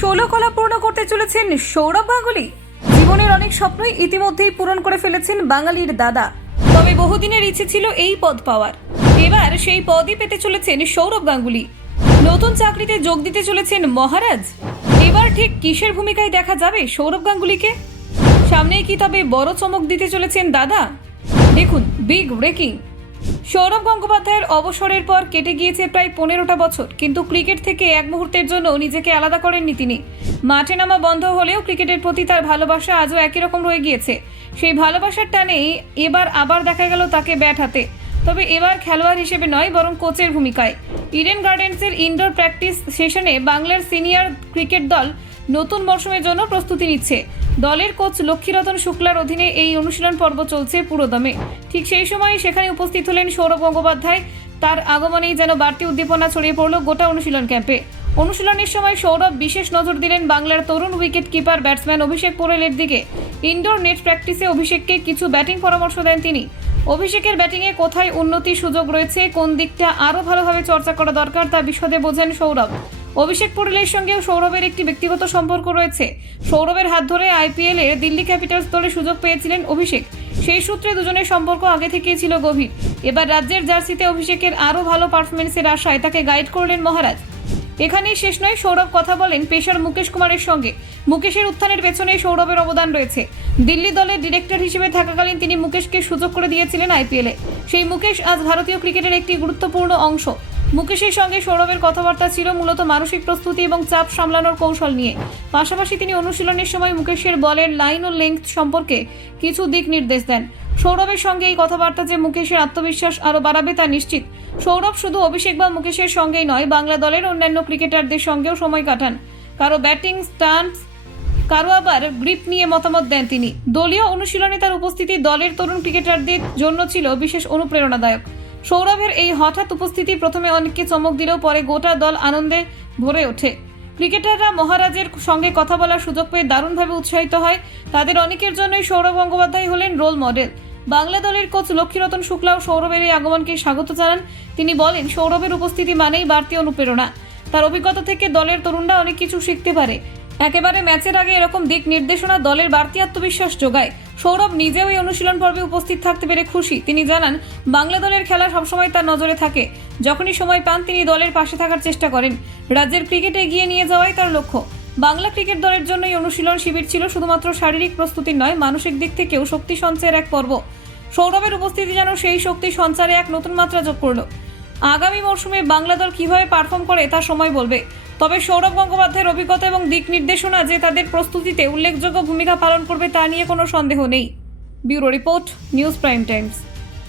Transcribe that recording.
ষোলো কলা পূর্ণ করতে চলেছেন সৌরভ গাঙ্গুলি। জীবনের অনেক স্বপ্নই ইতিমধ্যেই পূরণ করে ফেলেছেন বাঙালির দাদা। তবে বহুদিনের ইচ্ছে ছিল এই পদ পাওয়ার। এবার সেই পদই পেতে চলেছেন সৌরভ গাঙ্গুলি। নতুন চাকরিতে যোগ দিতে চলেছেন মহারাজ। এবার ঠিক কিসের ভূমিকায় দেখা যাবে সৌরভ গাঙ্গুলিকে? সামনেই কি তবে বড় চমক দিতে চলেছেন দাদা? দেখুন, বিগ ব্রেকিং। সৌরভ গঙ্গোপাধ্যায়ের অবসরের পর কেটে গিয়েছে প্রায় পনেরোটা বছর, কিন্তু ক্রিকেট থেকে এক মুহূর্তের জন্য নিজেকে আলাদা করেননি তিনি। মাঠে নামা বন্ধ হলেও ক্রিকেটের প্রতি তার ভালোবাসা আজও একই রকম রয়ে গিয়েছে। সেই ভালোবাসার টানেই এবার আবার দেখা গেল তাকে ব্যাট হাতে। তবে এবার খেলোয়াড় হিসেবে নয়, বরং কোচের ভূমিকায়। ইডেন গার্ডেন্সের ইনডোর প্র্যাকটিস সেশনে বাংলার সিনিয়র ক্রিকেট দল নতুন মরশুমের জন্য প্রস্তুতি নিচ্ছে। দলের কোচ লক্ষ্মীরতন শুক্লার অধীনে এই অনুশীলন পর্ব চলছে পুরোদমে। ঠিক সেই সময় সেখানে উপস্থিত হলেন সৌরভ গঙ্গোপাধ্যায়। তার আগমনেই যেন বাড়তি উদ্দীপনা ছড়িয়ে পড়ল গোটা অনুশীলন ক্যাম্পে। অনুশীলনের সময় সৌরভ বিশেষ নজর দিলেন বাংলার তরুণ উইকেট কিপার ব্যাটসম্যান অভিষেক পোরেলের দিকে। ইনডোর নেট প্র্যাকটিসে অভিষেককে কিছু ব্যাটিং পরামর্শ দেন তিনি। অভিষেকের ব্যাটিংয়ে কোথায় উন্নতির সুযোগ রয়েছে, কোন দিকটা আরও ভালোভাবে চর্চা করা দরকার তা বিশদে বোঝেন সৌরভ। অভিষেক পোরেলের সঙ্গেও সৌরভের একটি ব্যক্তিগত সম্পর্ক রয়েছে। সৌরভের হাত ধরে আইপিএল দিল্লি ক্যাপিটালস দলে সুযোগ পেয়েছিলেন অভিষেক। সেই সূত্রে দুজনের সম্পর্ক আগে থেকেই ছিল গভীর। এবার রাজ্যের জার্সিতে অভিষেকের আরও ভালো পারফরমেন্সের আশায় তাকে গাইড করলেন মহারাজ। এখানেই শেষ নয়, সৌরভ কথা বলেন পেশার মুকেশ কুমারের সঙ্গে। মুকেশের উত্থানের পেছনে সৌরভের অবদান রয়েছে। দিল্লি দলের ডিরেক্টর হিসেবে থাকাকালীন তিনি মুকেশকে সুযোগ করে দিয়েছিলেন আইপিএলে। সেই মুকেশ আজ ভারতীয় ক্রিকেটের একটি গুরুত্বপূর্ণ অংশ। মুকেশের সঙ্গে সৌরভের কথাবার্তা ছিল মূলত মানসিক প্রস্তুতি এবং চাপ সামলানোর কৌশল নিয়ে। পাশাপাশি তিনি অনুশীলনের সময় মুকেশের বলের লাইন ও লেংথ সম্পর্কে কিছু দিক নির্দেশ দেন। সৌরভের সঙ্গে এই কথাবার্তা যে মুকেশের আত্মবিশ্বাস আরও বাড়াবে তা নিশ্চিত। সৌরভ শুধু অভিষেক বা মুকেশের সঙ্গেই নয়, বাংলা দলের অন্যান্য ক্রিকেটারদের সঙ্গেও সময় কাটান। কারও ব্যাটিং স্টান্স কারও আবার গ্রিপ নিয়ে মতামত দেন তিনি। দলীয় অনুশীলনে তার উপস্থিতি দলের তরুণ ক্রিকেটারদের জন্য ছিল বিশেষ অনুপ্রেরণাদায়ক। সৌরভের এই হঠাৎ উপস্থিতি প্রথমে অনেককে চমক দিলেও পরে গোটা দল আনন্দে ভরে ওঠে। ক্রিকেটাররা মহারাজের সঙ্গে কথা বলার সুযোগ পেয়ে দারুণভাবে উৎসাহিত হয়। তাদের অনেকের জন্যই সৌরভ গঙ্গোপাধ্যায় হলেন রোল মডেল বাংলা দলের কোচ লক্ষ্মীরতন শুক্লাও সৌরভের এই আগমনকে স্বাগত জানান। তিনি বলেন, সৌরভের উপস্থিতি মানেই বাড়তি অনুপ্রেরণা। তার অভিজ্ঞতা থেকে দলের তরুণরা অনেক কিছু শিখতে পারে। একেবারে ম্যাচের আগে এরকম দিক নির্দেশনা দলের বাড়তি আত্মবিশ্বাস যোগায়। সৌরভ নিজেও এই অনুশীলন পর্বে উপস্থিত থাকতে পেরে খুশি। তিনি জানান, বাংলা দলের খেলা সবসময় তার নজরে থাকে। যখনই সময় পান, তিনি দলের পাশে থাকার চেষ্টা করেন। রাজ্যের ক্রিকেটে এগিয়ে নিয়ে যাওয়াই তার লক্ষ্য। বাংলা ক্রিকেট দলের জন্য এই অনুশীলন শিবির ছিল শুধুমাত্র শারীরিক প্রস্তুতি নয়, মানসিক দিক থেকেও শক্তি সঞ্চয়ের এক পর্ব। সৌরভের উপস্থিতি যেন সেই শক্তি সঞ্চারে এক নতুন মাত্রা যোগ করল। আগামী মরশুমে বাংলা দল কীভাবে পারফর্ম করে তা সময় বলবে। তবে সৌরভ গঙ্গোপাধ্যায়ের অভিজ্ঞতা এবং দিক নির্দেশনা যে তাদের প্রস্তুতিতে উল্লেখযোগ্য ভূমিকা পালন করবে তা নিয়ে কোনো সন্দেহ নেই। Bureau report, News Prime Times.